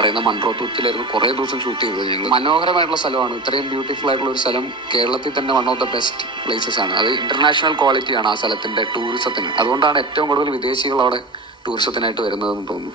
പറയുന്ന മൺട്രോത്തൂത്തിലായിരുന്നു കുറേ ദിവസം ഷൂട്ട് ചെയ്തത് ഞങ്ങൾ. മനോഹരമായിട്ടുള്ള സ്ഥലമാണ്. ഇത്രയും ബ്യൂട്ടിഫുൾ ആയിട്ടുള്ള ഒരു സ്ഥലം കേരളത്തിൽ തന്നെ one of the best places ആണ്. അത് ഇന്റർനാഷണൽ ക്വാളിറ്റിയാണ് ആ സ്ഥലത്തിന്റെ ടൂറിസത്തിന്. അതുകൊണ്ടാണ് ഏറ്റവും കൂടുതൽ വിദേശികൾ അവിടെ ടൂറിസത്തിനായിട്ട് വരുന്നതെന്ന് തോന്നുന്നു.